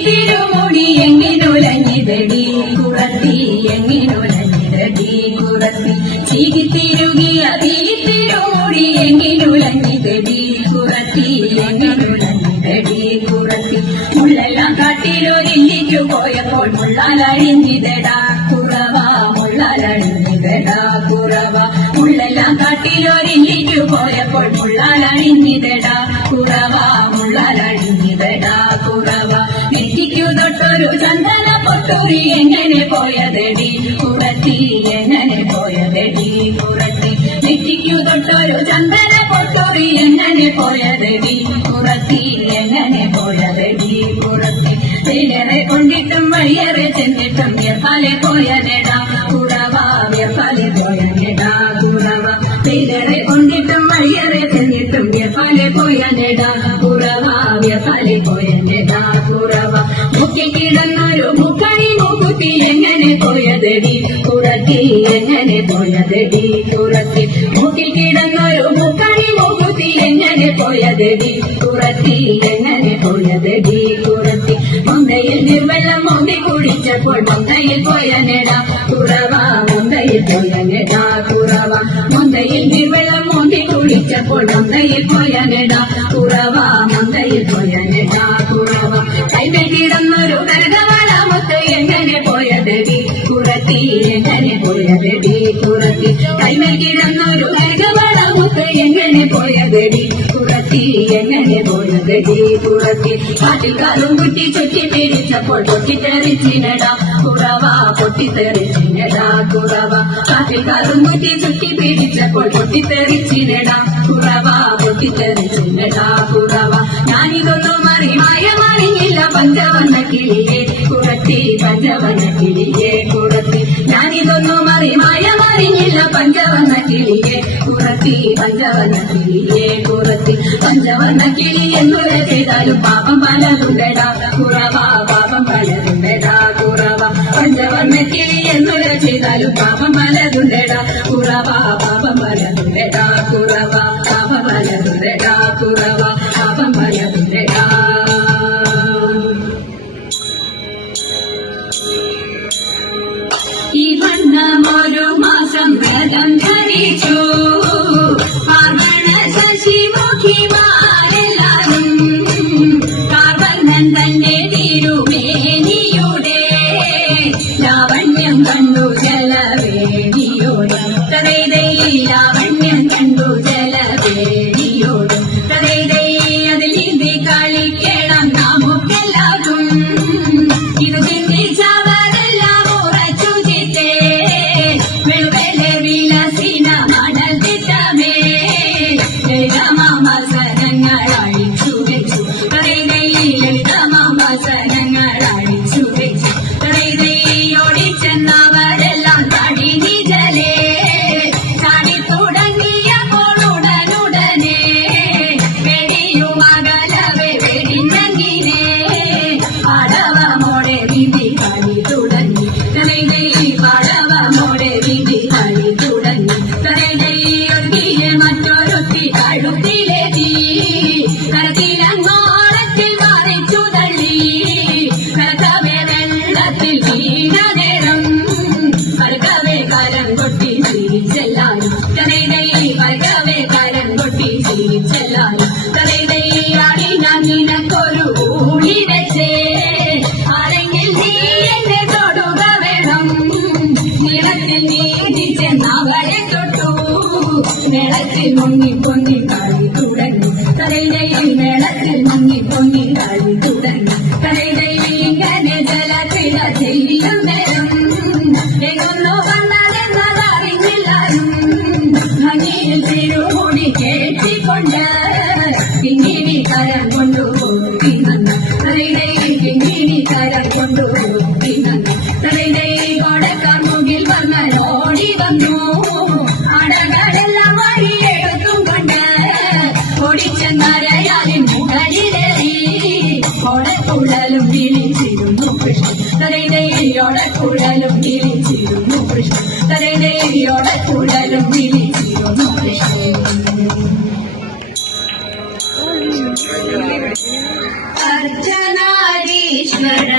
തിരുമുടി എങ്ങിനുലഞ്ഞിതടി കുറത്തി എങ്ങിനുലഞ്ഞിതടി കുറത്തി ചീകിത്തിരുകിയ തിരുമുടി എങ്ങിനുലഞ്ഞിതടി കുറത്തി എങ്ങിനുലഞ്ഞിതടി കുറത്തി മുള്ളെല്ലാം കാട്ടിലൊരില്ലിക്കു പോയപ്പോൾ മുള്ളാലഴിഞ്ഞിതടാ കുറവ മുള്ളാലഴിഞ്ഞിതടാ കുറവ മുള്ളെല്ലാം കാട്ടിലൊരില്ലിക്കു പോയപ്പോൾ മുള്ളാലഴിഞ്ഞിതടാ കുറവ മുള്ളാലഴിഞ്ഞിതടാ കുറവ നെറ്റിക്കു തൊട്ടൊരു ചന്ദന പൊട്ടൂരി എങ്ങനെ പോയതടി കുറത്തി എങ്ങനെ പോയതടി കുറത്തി നെറ്റിക്കു തൊട്ടൊരു ചന്ദന പൊട്ടൂരി എങ്ങനെ പോയതടി കുറത്തി എങ്ങനെ പോയതടി കുറത്തി തേനേറെ കൊണ്ടിട്ടും വഴിയേറെ ചെന്നിട്ടും വ്യർഫാലെ പോയതെടാ കുറവ വ്യർഫാലെ പോയതെടാ കുറവ തേനേറെ കൊണ്ടിട്ടും വഴിയേറെ ചെന്നിട്ടും വ്യർഫാലെ പോയതെടാ കുറവ വ്യർഫാലെ പോയതെടാ കുറവ മുക്കിൽ കിടന്നൊരു മുക്കണി മുക്കുത്തി എങ്ങനെ പോയതടി കുറത്തി എങ്ങനെ പോയതടി കുറത്തി മുക്കിൽ കിടന്നൊരു മുക്കണി മുക്കുത്തി എങ്ങനെ പോയതടി കുറത്തി എങ്ങനെ പോയതടി കുറത്തി മുന്തയിൽ നിർവെള്ളം മുന്തി കുടിച്ചപ്പോൾ മുന്തയിൽ പോയനെടാ കുറവ മുന്തയിൽ പോയനെടാ കുറവ മുന്തയിൽ നിർവെള്ളം മുന്തി കുടിച്ചപ്പോൾ മുന്തയിൽ പോയനെടാ കുറവ മുന്തയിൽ പോയനെടാ കുറവ കൈമേൽ കിടന്നൊരു കരകവളമുത്ത് എങ്ങനെ പോയതടി കുറത്തി എങ്ങനെ പോയതടി കുറത്തി കൈമേൽ കിടന്നൊരു കരകവളമുത്ത് എങ്ങനെ പോയതടി കുറത്തി എങ്ങനെ പോയതടി കുറത്തി കാട്ടിക്കാലും കുറ്റി ചുറ്റി പിടിച്ചപ്പോൾ പൊട്ടിത്തെറിച്ചിനടാ കുറവ പൊട്ടിത്തെറിച്ചിനടാ കുറവ കാട്ടിക്കാലും കുറ്റി ചുറ്റി പിടിച്ചപ്പോൾ പൊട്ടിത്തെറിച്ചിനടാ കുറവ പൊട്ടിത്തെറിച്ചിനടാ കുറവ ഞാനിതൊന്നും മറിഞ്ഞില്ല പഞ്ചവന്ന കിളിയെ കുറത്തി പഞ്ചവന്ന കിളിയെ കുറത്തി ഞാനിതൊന്നും മറിഞ്ഞില്ല പഞ്ചവന്ന കിളിയെ കുറത്തി പഞ്ചവന്ന കിളിയെ കുറത്തി പഞ്ചവന്ന കിളി എന്നുര ചെയ്താലും പാപം പലതുണ്ടടാ കുറവ പാപം പലതുണ്ടടാ കുറവ പഞ്ചവന്ന കിളി എന്നുര ചെയ്താലും പാപം പലതുണ്ടടാ കുറവ പാപം പലതുണ്ടടാ കുറവ പാപം പലതുണ്ടടാ കുറവ പാപം പലതുണ്ടടാ ഈ വണ്ണമൊരു മാസം വ്രതം ധരിച്ചു പാർവണ ശശിമുഖിമാരെല്ലാരും കാർവർണ്ണൻ തന്റെ തിരുമേനിയുടെ ലാവണ്യം കണ്ടു ജലവേദിയോട് തതൈതൈ ലാവണ്യം കണ്ടു ജലവേദിയോട് തതൈതൈ അതിൽ ഇന്ത്യ കളിക്കണം നമുക്കെല്ലാവർക്കും ഇത് ചിന്തിച്ചവരെല്ലാം ഉറച്ചു ചിത്തേ വെളുവെലെ വിലസിന മണൽ തിട്ടമേ ലളിതമാസനങ്ങൾ അഴിച്ചു വെച്ചു തതൈതൈ ലളിതമാസനങ്ങൾ അഴിച്ചു വെച്ചു തതൈതൈ ഓടിച്ചെന്നവരെല്ലാം തടി നിജലേ ചാടി തുടങ്ങിയപ്പോൾ ഉടനുടനെ വെടിയുമകലവെ വെടിഞ്ഞങ്ങിനെ പാടവമോടെ വിധി കളി തുടങ്ങി തതൈതൈ പാടവമോടെ വിധി കളി തുടങ്ങി തതൈതൈ ഒരുക്കിയ മറ്റൊരുത്തി കഴുത്തിലെത്തി കരത്തിലങ്ങോളത്തിൽ മറിച്ചു തള്ളി കരക്കവെ വെള്ളത്തിൽ വീണ നേരം കരക്കവെ കരം കൊട്ടി ചിരിച്ചെല്ലാരും തതൈതൈ കരക്കവെ കരം കൊട്ടി ചിരിച്ചെല്ലാരും തതൈതൈ ആടി ഞാൻ നിനക്കൊരു ഊഴി വെച്ചേ ആരെങ്കിൽ നീ എന്നെ തൊടുക വേണം നിലത്തിൽ നീതിച്ചെന്നവരെ തൊട്ടു മേളത്തിൽ മുങ്ങി പൊങ്ങി കളി തുടങ്ങി തലൈതൈ മേളത്തിൽ മുങ്ങി പൊങ്ങി കളി തുടങ്ങി തലൈതൈ ഇങ്ങനെ ജലത്തില ചെയ്യും നേരം എങ്ങൊന്നു വന്നതെന്നതറിഞ്ഞില്ലാരും ഭംഗിയിൽ തിരുമുടി കേട്ടിക്കൊണ്ട് കിങ്ങിണി കരം കൊണ്ടുപോയി നന്ന തലൈതൈ കിങ്ങിണി കരം കൊണ്ടുപോയി നന്ന തലൈതൈ തരളിയോടക്കുഴലും വിളിച്ചിരുന്നു കൃഷ്ണൻ തരളിയോടക്കുഴലും വിളിച്ചിരുന്നു കൃഷ്ണൻ അർച്ചനാരീശ്വര